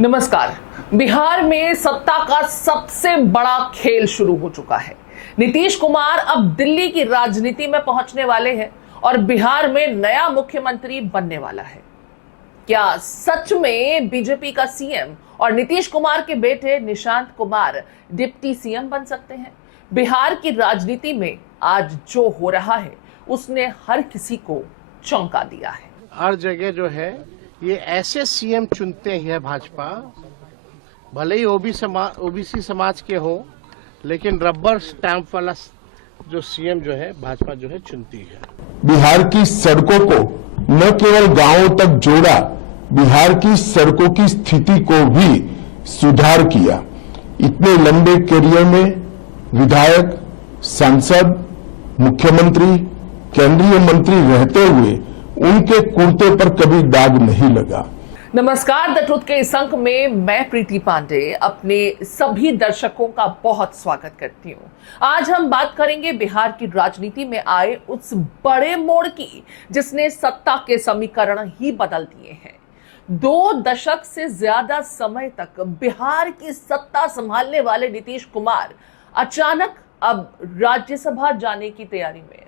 नमस्कार। बिहार में सत्ता का सबसे बड़ा खेल शुरू हो चुका है। नीतीश कुमार अब दिल्ली की राजनीति में पहुंचने वाले हैं और बिहार में नया मुख्यमंत्री बनने वाला है। क्या सच में बीजेपी का सीएम और नीतीश कुमार के बेटे निशांत कुमार डिप्टी सीएम बन सकते हैं? बिहार की राजनीति में आज जो हो रहा है उसने हर किसी को चौंका दिया है। हर जगह जो है ये ऐसे सीएम चुनते हैं भाजपा, भले ही ओबीसी समाज के हो, लेकिन रबर स्टैंप वाला जो सीएम जो है भाजपा जो है चुनती है। बिहार की सड़कों को न केवल गांवों तक जोड़ा, बिहार की सड़कों की स्थिति को भी सुधार किया। इतने लंबे करियर में विधायक, सांसद, मुख्यमंत्री, केंद्रीय मंत्री रहते हुए उनके कुर्ते पर कभी दाग नहीं लगा। नमस्कार, द ट्रुथ के इस अंक में मैं प्रीति पांडे अपने सभी दर्शकों का बहुत स्वागत करती हूं। आज हम बात करेंगे बिहार की राजनीति में आए उस बड़े मोड़ की जिसने सत्ता के समीकरण ही बदल दिए हैं। 2 दशक से ज्यादा समय तक बिहार की सत्ता संभालने वाले नीतीश कुमार अचानक अब राज्यसभा जाने की तैयारी में है।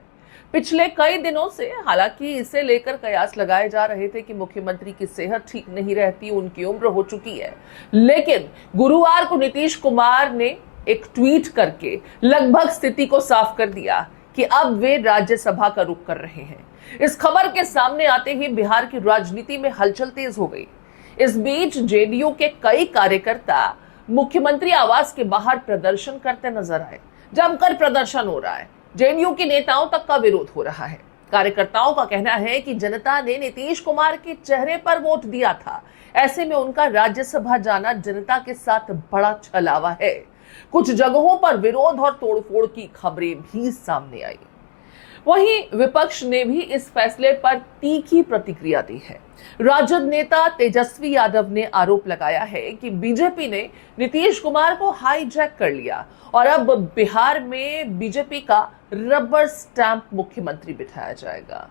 पिछले कई दिनों से हालांकि इसे लेकर कयास लगाए जा रहे थे कि मुख्यमंत्री की सेहत ठीक नहीं रहती, उनकी उम्र हो चुकी है, लेकिन गुरुवार को नीतीश कुमार ने एक ट्वीट करके लगभग स्थिति को साफ कर दिया कि अब वे राज्यसभा का रुख कर रहे हैं। इस खबर के सामने आते ही बिहार की राजनीति में हलचल तेज हो गई। इस बीच जेडीयू के कई कार्यकर्ता मुख्यमंत्री आवास के बाहर प्रदर्शन करते नजर आए। जमकर प्रदर्शन हो रहा है, जेडीयू के नेताओं तक का विरोध हो रहा है। कार्यकर्ताओं का कहना है कि जनता ने नीतीश कुमार के चेहरे पर वोट दिया था, ऐसे में उनका राज्यसभा जाना जनता के साथ बड़ा छलावा है। कुछ जगहों पर विरोध और तोड़फोड़ की खबरें भी सामने आई। वहीं विपक्ष ने भी इस फैसले पर तीखी प्रतिक्रिया दी है। राजद नेता तेजस्वी यादव ने आरोप लगाया है कि बीजेपी ने नीतीश कुमार को हाईजैक कर लिया और अब बिहार में बीजेपी का रबर स्टैंप मुख्यमंत्री बिठाया जाएगा।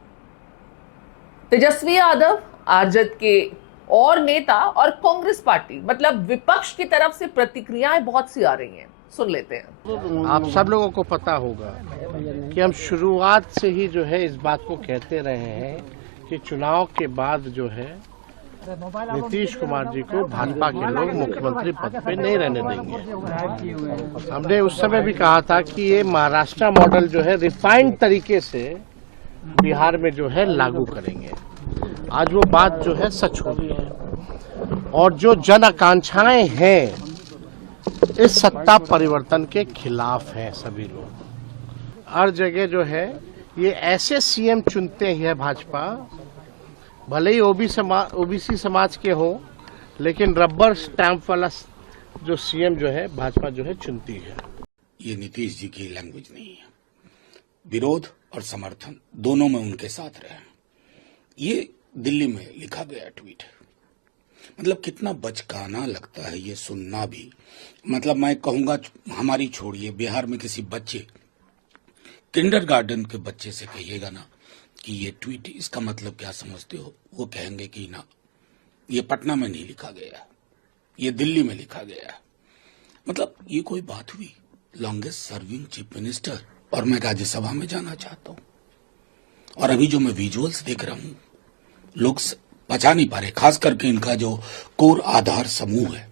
तेजस्वी यादव, आरजेडी के और नेता और कांग्रेस पार्टी मतलब विपक्ष की तरफ से प्रतिक्रियाएं बहुत सी आ रही हैं, सुन लेते हैं। आप सब लोगों को पता होगा कि हम शुरुआत से ही जो है इस बात को कहते रहे हैं कि चुनाव के बाद जो है नीतीश कुमार जी को भाजपा के लोग मुख्यमंत्री पद पे नहीं रहने देंगे। हमने उस समय भी कहा था कि ये महाराष्ट्र मॉडल जो है रिफाइंड तरीके से बिहार में जो है लागू करेंगे। आज वो बात जो है सच हो गई है और जो जन आकांक्षाएं हैं इस सत्ता परिवर्तन के खिलाफ हैं सभी लोग। हर जगह जो है ये ऐसे सीएम चुनते हैं भाजपा, भले ही ओबीसी समाज के हो, लेकिन रबर स्टैंप वाला जो सीएम जो है भाजपा जो है चुनती है। ये नीतीश जी की लैंग्वेज नहीं है। विरोध और समर्थन दोनों में उनके साथ रहे। ये दिल्ली में लिखा गया ट्वीट है। मतलब कितना बचकाना लगता है ये सुनना भी। मतलब मैं कहूंगा, हमारी छोड़िए, बिहार में किसी बच्चे, किंडरगार्टन के बच्चे से कहिएगा ना कि ये ट्वीट इसका मतलब क्या समझते हो, वो कहेंगे कि ना, ये पटना में नहीं लिखा गया, ये दिल्ली में लिखा गया। मतलब ये कोई बात हुई? लॉन्गेस्ट सर्विंग चीफ मिनिस्टर, और मैं राज्यसभा में जाना चाहता हूं। और अभी जो मैं विजुअल्स देख रहा हूं, लोग पचा नहीं पा रहे, खास करके इनका जो कोर आधार समूह है,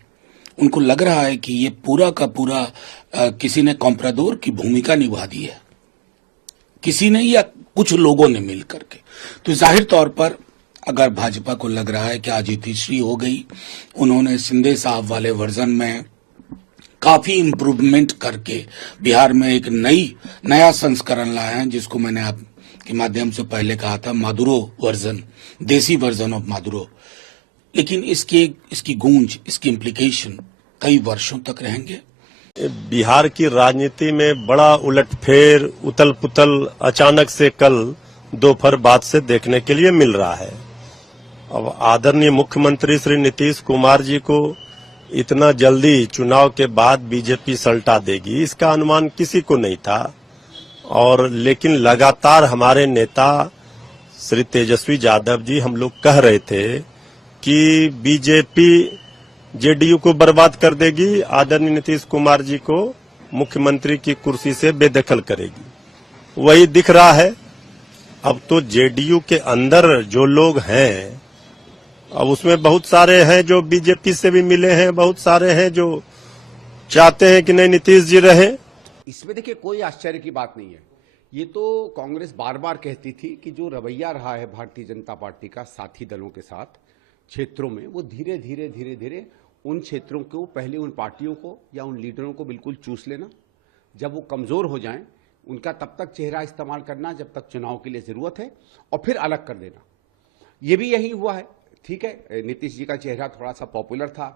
उनको लग रहा है कि ये पूरा का पूरा किसी ने कॉम्प्राडोर की भूमिका निभा दी है, किसी ने या कुछ लोगों ने मिल करके। तो जाहिर तौर पर अगर भाजपा को लग रहा है कि आज इतिश्री हो गई, उन्होंने शिंदे साहब वाले वर्जन में काफी इंप्रूवमेंट करके बिहार में एक नया संस्करण लाए हैं, जिसको मैंने आपके माध्यम से पहले कहा था, मादुरो वर्जन, देसी वर्जन ऑफ मादुरो। लेकिन इसकी गूंज, इसकी इम्प्लीकेशन कई वर्षों तक रहेंगे। बिहार की राजनीति में बड़ा उलटफेर, उथल पुथल अचानक से कल दोपहर बाद से देखने के लिए मिल रहा है। अब आदरणीय मुख्यमंत्री श्री नीतीश कुमार जी को इतना जल्दी चुनाव के बाद बीजेपी सल्टा देगी, इसका अनुमान किसी को नहीं था। और लेकिन लगातार हमारे नेता श्री तेजस्वी यादव जी, हम लोग कह रहे थे कि बीजेपी जेडीयू को बर्बाद कर देगी, आदरणीय नीतीश कुमार जी को मुख्यमंत्री की कुर्सी से बेदखल करेगी। वही दिख रहा है। अब तो जेडीयू के अंदर जो लोग हैं, अब उसमें बहुत सारे हैं जो बीजेपी से भी मिले हैं, बहुत सारे हैं जो चाहते हैं कि नहीं नीतीश जी रहे। इसमें देखिए कोई आश्चर्य की बात नहीं है। ये तो कांग्रेस बार बार कहती थी कि जो रवैया रहा है भारतीय जनता पार्टी का साथी दलों के साथ क्षेत्रों में, वो धीरे धीरे उन क्षेत्रों को, पहले उन पार्टियों को या उन लीडरों को बिल्कुल चूस लेना, जब वो कमजोर हो जाएं उनका तब तक चेहरा इस्तेमाल करना जब तक चुनाव के लिए जरूरत है, और फिर अलग कर देना। ये भी यही हुआ है। ठीक है, नीतीश जी का चेहरा थोड़ा सा पॉपुलर था,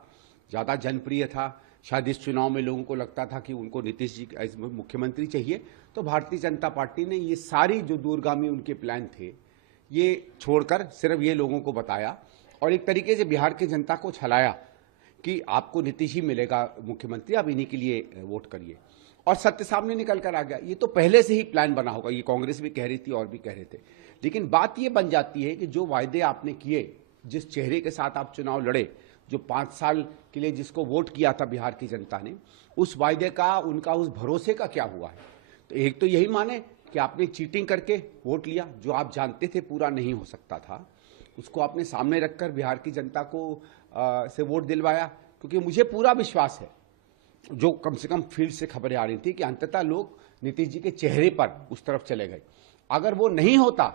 ज्यादा जनप्रिय था, शायद इस चुनाव में लोगों को लगता था कि उनको नीतीश जी मुख्यमंत्री चाहिए, तो भारतीय जनता पार्टी ने ये सारी जो दूरगामी उनके प्लान थे ये छोड़कर सिर्फ ये लोगों को बताया और एक तरीके से बिहार की जनता को छलाया कि आपको नीतीश ही मिलेगा मुख्यमंत्री, आप इन्हीं के लिए वोट करिए, और सत्य सामने निकल कर आ गया। ये तो पहले से ही प्लान बना होगा, ये कांग्रेस भी कह रही थी और भी कह रहे थे। लेकिन बात ये बन जाती है कि जो वायदे आपने किए, जिस चेहरे के साथ आप चुनाव लड़े, जो 5 साल के लिए जिसको वोट किया था बिहार की जनता ने, उस वायदे का, उनका उस भरोसे का क्या हुआ है? तो एक तो यही माने कि आपने चीटिंग करके वोट लिया, जो आप जानते थे पूरा नहीं हो सकता था, उसको आपने सामने रखकर बिहार की जनता को से वोट दिलवाया। क्योंकि मुझे पूरा विश्वास है, जो कम से कम फील्ड से खबरें आ रही थी, कि अंततः लोग नीतीश जी के चेहरे पर उस तरफ चले गए। अगर वो नहीं होता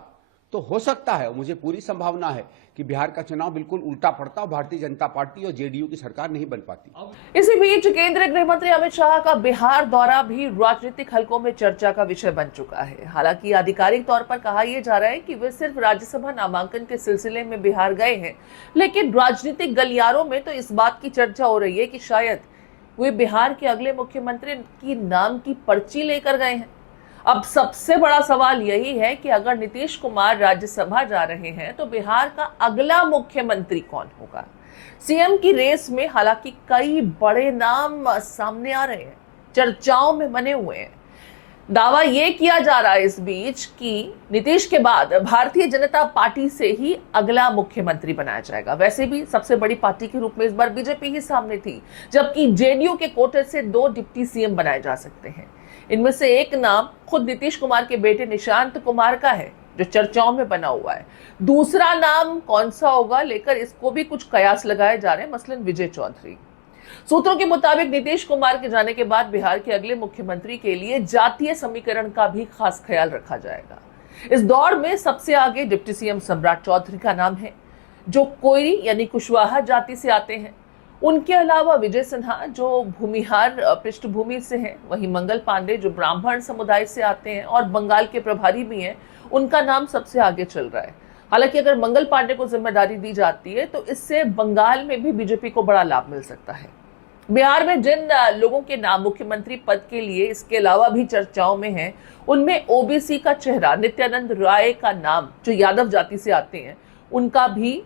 तो हो सकता है, मुझे पूरी संभावना है कि बिहार का चुनाव बिल्कुल उल्टा पड़ता और भारतीय जनता पार्टी और जेडीयू की सरकार नहीं बन पाती। इसी बीच केंद्रीय गृह मंत्री अमित शाह का बिहार दौरा भी राजनीतिक हलकों में चर्चा का विषय बन चुका है। हालांकि आधिकारिक तौर पर कहा यह जा रहा है कि वे सिर्फ राज्यसभा नामांकन के सिलसिले में बिहार गए हैं, लेकिन राजनीतिक गलियारों में तो इस बात की चर्चा हो रही है कि शायद वे बिहार के अगले मुख्यमंत्री की नाम की पर्ची लेकर गए हैं। अब सबसे बड़ा सवाल यही है कि अगर नीतीश कुमार राज्यसभा जा रहे हैं तो बिहार का अगला मुख्यमंत्री कौन होगा। सीएम की रेस में हालांकि कई बड़े नाम सामने आ रहे हैं, चर्चाओं में बने हुए हैं। दावा यह किया जा रहा है इस बीच कि नीतीश के बाद भारतीय जनता पार्टी से ही अगला मुख्यमंत्री बनाया जाएगा। वैसे भी सबसे बड़ी पार्टी के रूप में इस बार बीजेपी ही सामने थी, जबकि जेडीयू के कोटे से 2 डिप्टी सीएम बनाए जा सकते हैं। इनमें से एक नाम खुद नीतीश कुमार के बेटे निशांत कुमार का है, जो चर्चाओं में बना हुआ है। दूसरा नाम कौन सा होगा, लेकर इसको भी कुछ कयास लगाए जा रहे हैं, मसलन विजय चौधरी। सूत्रों के मुताबिक नीतीश कुमार के जाने के बाद बिहार के अगले मुख्यमंत्री के लिए जातीय समीकरण का भी खास ख्याल रखा जाएगा। इस दौर में सबसे आगे डिप्टी सीएम सम्राट चौधरी का नाम है, जो कोयरी यानी कुशवाहा जाति से आते हैं। उनके अलावा विजय सिन्हा, जो भूमिहार पृष्ठभूमि से हैं, वहीं मंगल पांडे, जो ब्राह्मण समुदाय से आते हैं और बंगाल के प्रभारी भी हैं, उनका नाम सबसे आगे चल रहा है। हालांकि अगर मंगल पांडे को जिम्मेदारी दी जाती है तो इससे बंगाल में भी बीजेपी को बड़ा लाभ मिल सकता है। बिहार में जिन लोगों के नाम मुख्यमंत्री पद के लिए इसके अलावा भी चर्चाओं में हैं, उनमें ओबीसी का चेहरा नित्यानंद राय का नाम, जो यादव जाति से आते हैं, उनका भी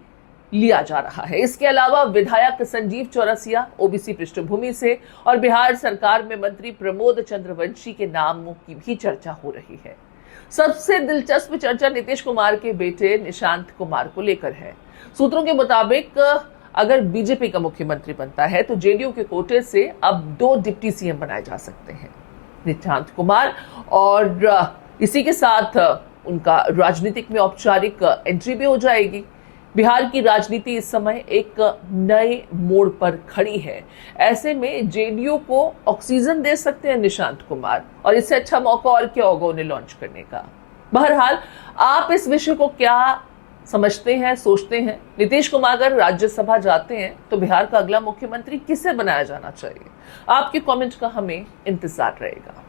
लिया जा रहा है। इसके अलावा विधायक संजीव चौरसिया ओबीसी पृष्ठभूमि से और बिहार सरकार में मंत्री प्रमोद चंद्रवंशी के नामों की भी चर्चा हो रही है। सबसे दिलचस्प चर्चा नीतीश कुमार के बेटे निशांत कुमार को लेकर है। सूत्रों के मुताबिक अगर बीजेपी का मुख्यमंत्री बनता है तो जेडीयू के कोटे से अब 2 डिप्टी सीएम बनाए जा सकते हैं, निशांत कुमार, और इसी के साथ उनका राजनीतिक में औपचारिक एंट्री भी हो जाएगी। बिहार की राजनीति इस समय एक नए मोड़ पर खड़ी है। ऐसे में जेडीयू को ऑक्सीजन दे सकते हैं निशांत कुमार, और इससे अच्छा मौका और क्या होगा उन्हें लॉन्च करने का। बहरहाल, आप इस विषय को क्या समझते हैं, सोचते हैं? नीतीश कुमार अगर राज्यसभा जाते हैं तो बिहार का अगला मुख्यमंत्री किसे बनाया जाना चाहिए? आपके कमेंट का हमें इंतजार रहेगा।